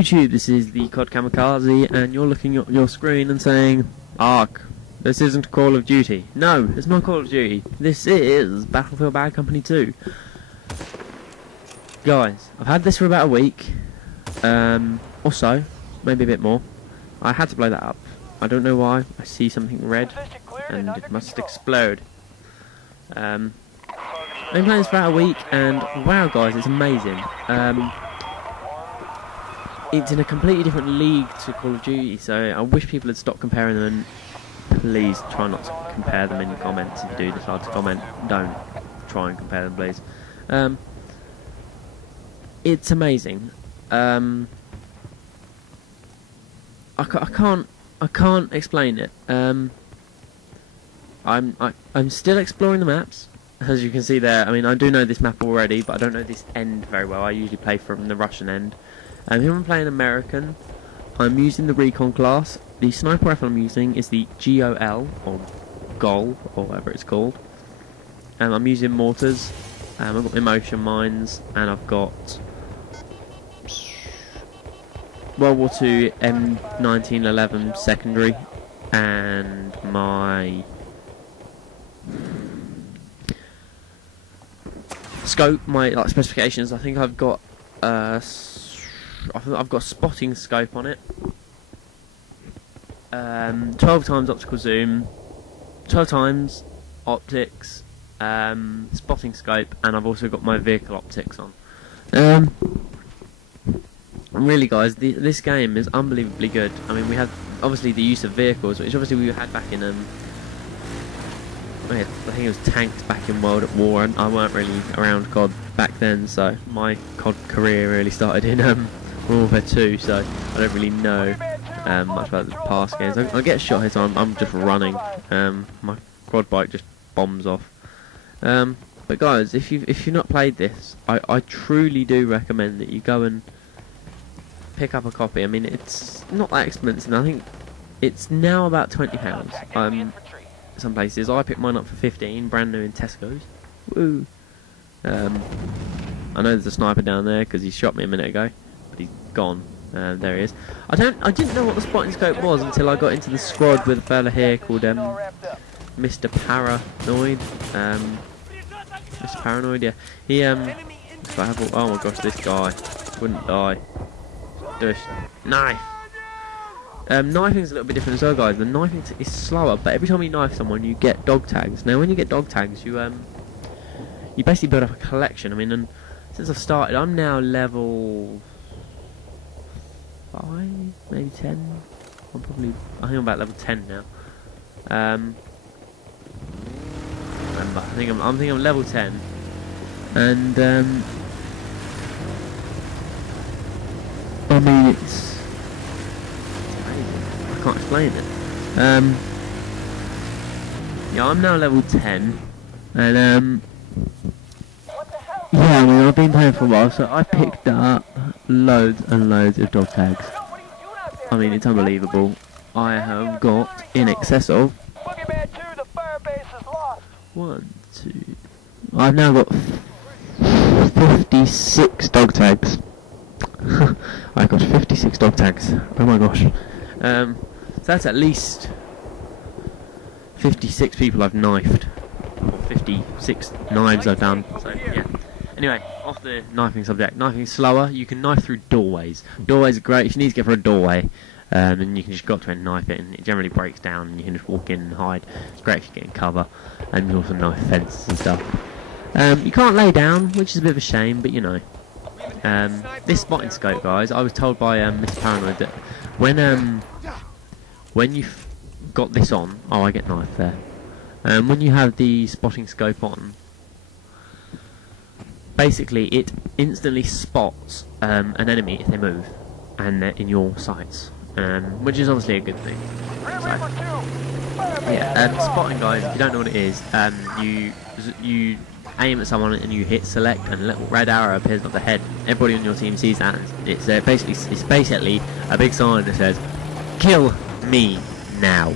YouTube, this is theCODkamikaze, and you're looking at your screen and saying, "Ark, this isn't Call of Duty." No, it's not Call of Duty. This is Battlefield Bad Company 2. Guys, I've had this for about a week, or so, maybe a bit more. I had to blow that up. I don't know why. I see something red, and it must explode. I've been playing this for about a week, and wow, guys, it's amazing. It's in a completely different league to Call of Duty, so I wish people had stopped comparing them, and please try not to compare them in the comments. If you do decide to comment, don't try and compare them, please. It's amazing. I can't explain it. I'm still exploring the maps, as you can see there. I mean, I do know this map already, but I don't know this end very well. I usually play from the Russian end. Here I'm playing American. I'm using the recon class. The sniper rifle I'm using is the GOL, or GOL, or whatever it's called. I'm using mortars. I've got emotion mines, and I've got World War II M1911 secondary, and my scope, my specifications. I think I've got I've got spotting scope on it. 12 times optical zoom, 12 times optics, spotting scope, and I've also got my vehicle optics on. Really, guys, this game is unbelievably good. I mean, we have obviously the use of vehicles, which obviously we had back in I think it was tanks back in World at War, and I weren't really around COD back then, so my COD career really started in World War 2, so I don't really know much about the past games. I get shot here, so I'm just running. My quad bike just bombs off. But guys, if you've not played this, I truly do recommend that you go and pick up a copy. I mean, it's not that expensive. I think it's now about £20. Some places I picked mine up for 15, brand new in Tesco's. Woo! I know there's a sniper down there because he shot me a minute ago, but he's gone. There he is. I didn't know what the spotting scope was until I got into the squad with a fella here called Mr. Paranoid. Mr. Paranoid, yeah. He oh my gosh, this guy wouldn't die. Do a knife. Knifing's a little bit different as well, guys. The knifing is slower, but every time you knife someone, you get dog tags. Now, when you get dog tags, you basically build up a collection. I mean, and since I've started, I'm now level 5, maybe 10. I think I'm about level 10 now. Remember, I think I'm level 10, and I mean, it's amazing. I can't explain it. Yeah, I'm now level 10, and yeah, I mean, I've been playing for a while, so I picked up loads and loads of dog tags. I mean, it's unbelievable. I have got in excess of 1, 2. I've now got 56 dog tags. I got 56 dog tags. Oh my gosh. So that's at least 56 people I've knifed, or 56 knives I've done. So yeah. Anyway, off the knifing subject. Knifing is slower. You can knife through doorways. Doorways are great if you need to get through a doorway. And you can just go up to it and knife it, and it generally breaks down, and you can just walk in and hide. It's great if you get in cover, and you also knife fences and stuff. You can't lay down, which is a bit of a shame, but you know. This spotting scope, guys, I was told by Mr. Paranoid that when you've got this on, oh, I get knifed there. When you have the spotting scope on, basically it instantly spots an enemy if they move, and they're in your sights. Which is obviously a good thing. So, yeah, spotting, guys, if you don't know what it is, you aim at someone and you hit select, and a little red arrow appears above the head. Everybody on your team sees that, and it's basically a big sign that says, "Kill me now."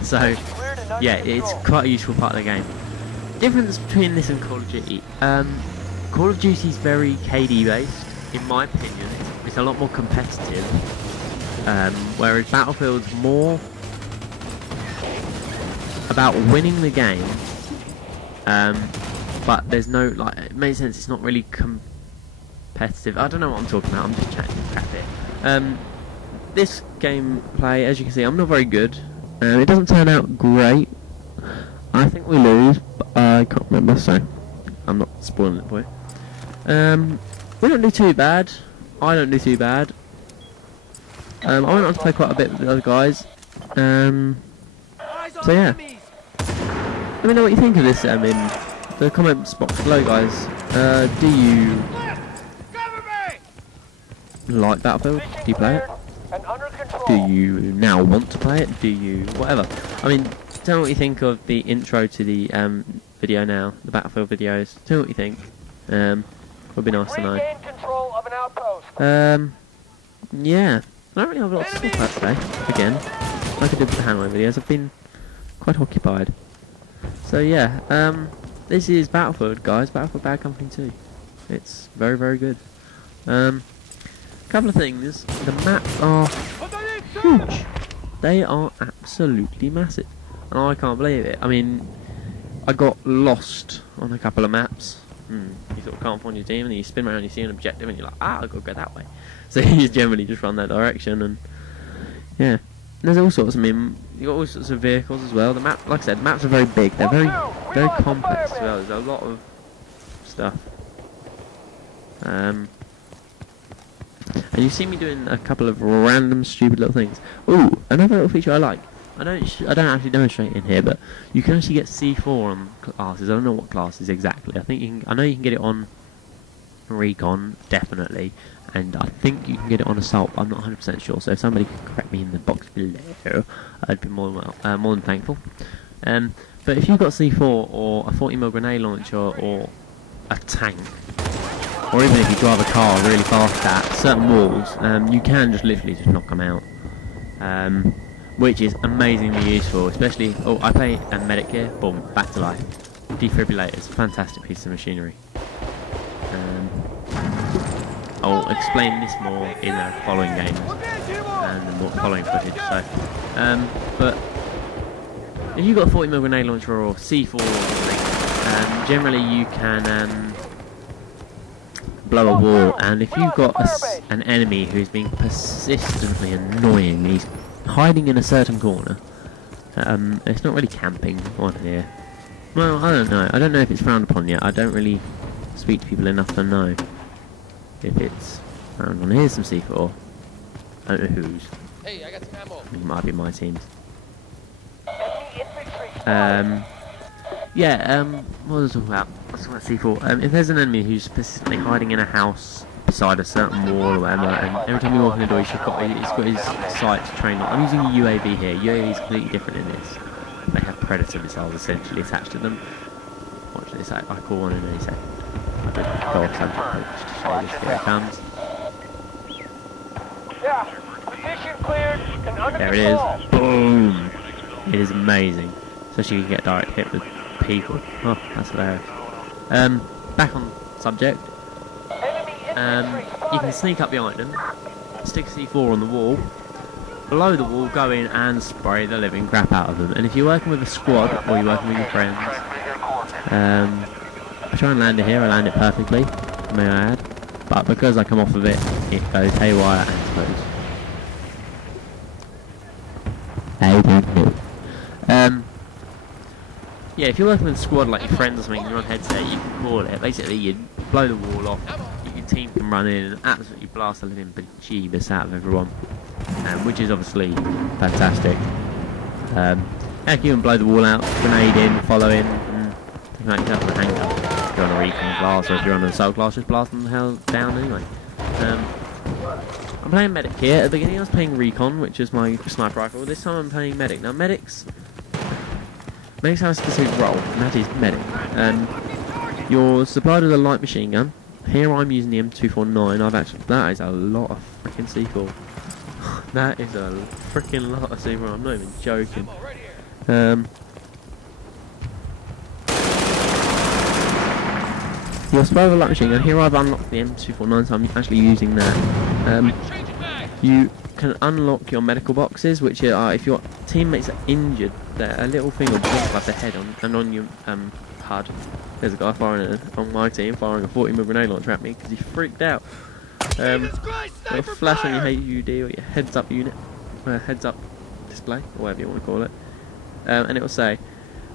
So yeah, it's quite a useful part of the game. Difference between this and Call of Duty. Call of Duty is very KD based. in my opinion, it's a lot more competitive. Whereas Battlefield's more about winning the game. But there's no, like, it makes sense, it's not really competitive. I don't know what I'm talking about, I'm just chatting crap here. This gameplay, as you can see, I'm not very good. It doesn't turn out great. I think we lose, but I can't remember, so I'm not spoiling it for you. We don't do too bad. I don't do too bad. I went on to play quite a bit with the other guys. So yeah. Let me know what you think of this in the comments box below, guys. Do you like Battlefield? Do you play it? Do you now want to play it? Do you... whatever. I mean, tell me what you think of the intro to the video now, the Battlefield videos. Tell me what you think. Would be nice to know. Yeah. I don't really have a lot to talk about today. Again, like I did with the Hanoi videos, I've been quite occupied. So yeah, this is Battlefield, guys. Battlefield Bad Company 2. It's very, very good. Couple of things. The maps are huge. They are absolutely massive, and I can't believe it. I mean, I got lost on a couple of maps. You sort of can't find your team, and then you spin around, and you see an objective, and you're like, I've got to go that way. So you generally just run that direction, and yeah. And there's all sorts. I mean, you got all sorts of vehicles as well. The map, like I said, the maps are very big. They're very, very complex as well. There's a lot of stuff. And you see me doing a couple of random stupid little things. Ooh, another little feature I like. I don't actually demonstrate in here, but you can actually get C4 on classes. I don't know what classes exactly. I think you can. I know you can get it on Recon, definitely, and I think you can get it on Assault. I'm not 100% sure. So if somebody can correct me in the box below, I'd be more than thankful. But if you've got C4 or a 40mm grenade launcher or a tank, or even if you drive a car really fast at certain walls, you can just literally just knock them out. Which is amazingly useful, especially... oh, I play a medic here, boom, back to life. Defibrillators, fantastic piece of machinery. I'll explain this more in the following games and the following footage. So, but if you've got a 40mm grenade launcher or C4 or something, generally you can blow a wall, and if you've got an enemy who's being persistently annoying, he's hiding in a certain corner. It's not really camping on here. Well, I don't know. I don't know if it's frowned upon yet. I don't really speak to people enough to know if it's frowned on. Here's some C4. I don't know whose. Hey, I got some ammo. It might be my team's. Yeah, what was I talking about? I was talking about C4. If there's an enemy who's persistently hiding in a house beside a certain wall or whatever, and every time you walk in the door, he's got his sights trained on. I'm using a UAV here. UAV is completely different in this. They have predator missiles essentially attached to them. Watch this. I call one in any second. I did go off subject just to show this. Here it comes. Yeah, position cleared and under There it is. Boom! It is amazing. Especially if you get direct hit with people. Oh, that's hilarious. Back on subject. You can sneak up behind them, stick a C4 on the wall, below the wall, go in and spray the living crap out of them. And if you're working with a squad or you're working with your friends, I try and land it here. I land it perfectly, may I add. But because I come off of it, it goes haywire and explodes. I don't know. Yeah, if you're working with a squad like your friends or something, you're on headset, you can call it. Basically, you blow the wall off. Your team can run in and absolutely blast the living bejeebus out of everyone, which is obviously fantastic. Heck, you can blow the wall out, grenade in, follow in, and think like yourself in a handgun. If you're on a recon class or if you're on an assault class, just blast them the hell down anyway. I'm playing medic here. At the beginning I was playing recon, which is my sniper rifle. This time I'm playing medic. Now medics have a specific role, and that is medic. You're supplied with a light machine gun. Here I'm using the M249. That is a lot of freaking C4. That is a freaking lot of C4. I'm not even joking. your swivel light machine gun. Here I've unlocked the M249, so I'm actually using that. You can unlock your medical boxes, which are if your teammates are injured, they're a little thing will pop above the head on your HUD. There's a guy on my team firing a 40mm grenade launcher at me because he freaked out. It'll flash on your HUD or your heads-up unit, heads-up display, or whatever you want to call it, and it will say,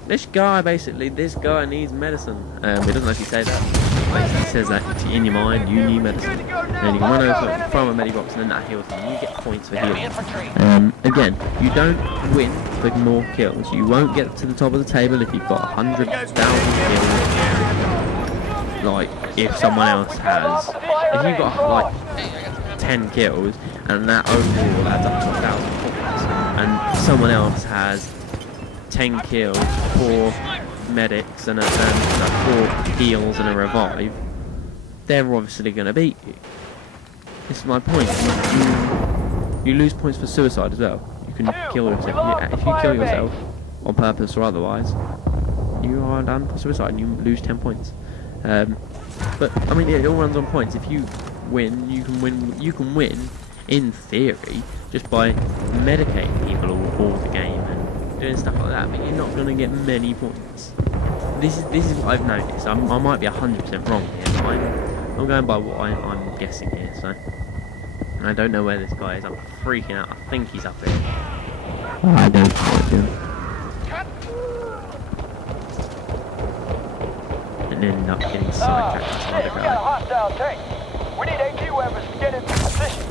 this guy needs medicine. It doesn't actually say that. Basically, it says that in your mind, you need medicine. And then you can run over from a medibox and then that heals you. You get points for healing. Again, you don't win for more kills. You won't get to the top of the table if you've got 100,000 kills. Like, if someone else has. If you've got, like, 10 kills, and that overall adds up to 1,000 points, and someone else has 10 kills, 4 medics and 4 heals and a revive, they're obviously going to beat you. This is my point. You lose points for suicide as well. You can kill yourself. If you kill yourself on purpose or otherwise, you are done for suicide and you lose 10 points. But I mean, it all runs on points. If you win, you can win. You can win in theory just by medicating people all the game and doing stuff like that. But you're not going to get many points. This is what I've noticed. I might be 100% wrong here. But I'm going by what I'm guessing here. So I don't know where this guy is. I'm freaking out. I think he's up there. Oh, I don't know. And end up getting sidetracked by another guy. We got a hostile tank. We need AT weapons to get into position.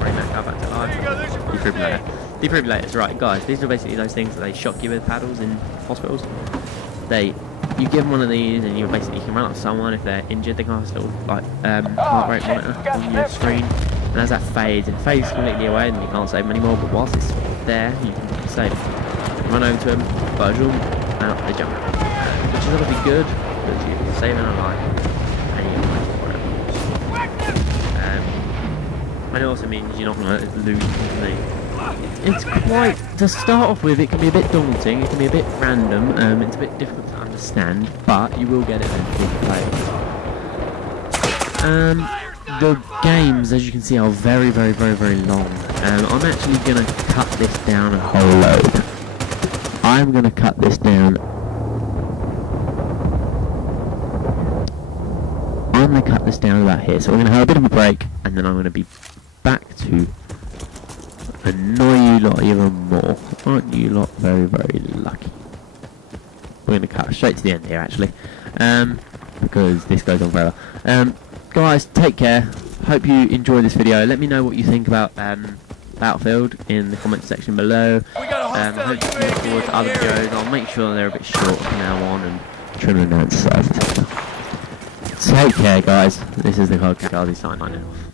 Bring that guy back to life. Defibrillator. Defibrillators, right, guys. These are basically those things that they shock you with paddles in hospitals. You give them one of these, and you can run up to someone if they're injured. They can have a little heart rate monitor on your screen, and as that fades, it fades completely away, and you can't save them anymore. But whilst it's there, you can save them. Run over to them, budge them, out they jump. Which is obviously good because you're saving a life and you're fighting for it. And it also means you're not going to lose anything. It's quite, to start off with, it can be a bit daunting, it can be a bit random, it's a bit difficult to understand, but you will get it eventually to play it. The games, as you can see, are very, very, very, very long. I'm actually going to cut this down a whole load. I'm going to cut this down. I'm going to cut this down about here, so we're going to have a bit of a break, and then I'm going to be back to annoy you lot even more. Aren't you lot very, very lucky? We're going to cut straight to the end here, actually, because this goes on forever. Guys, take care. Hope you enjoy this video. Let me know what you think about Battlefield in the comment section below. Hope you look forward to other videos. I'll make sure they're a bit short from now on and trim them down to size. Take care, guys. This is theCODkamikaze signing off.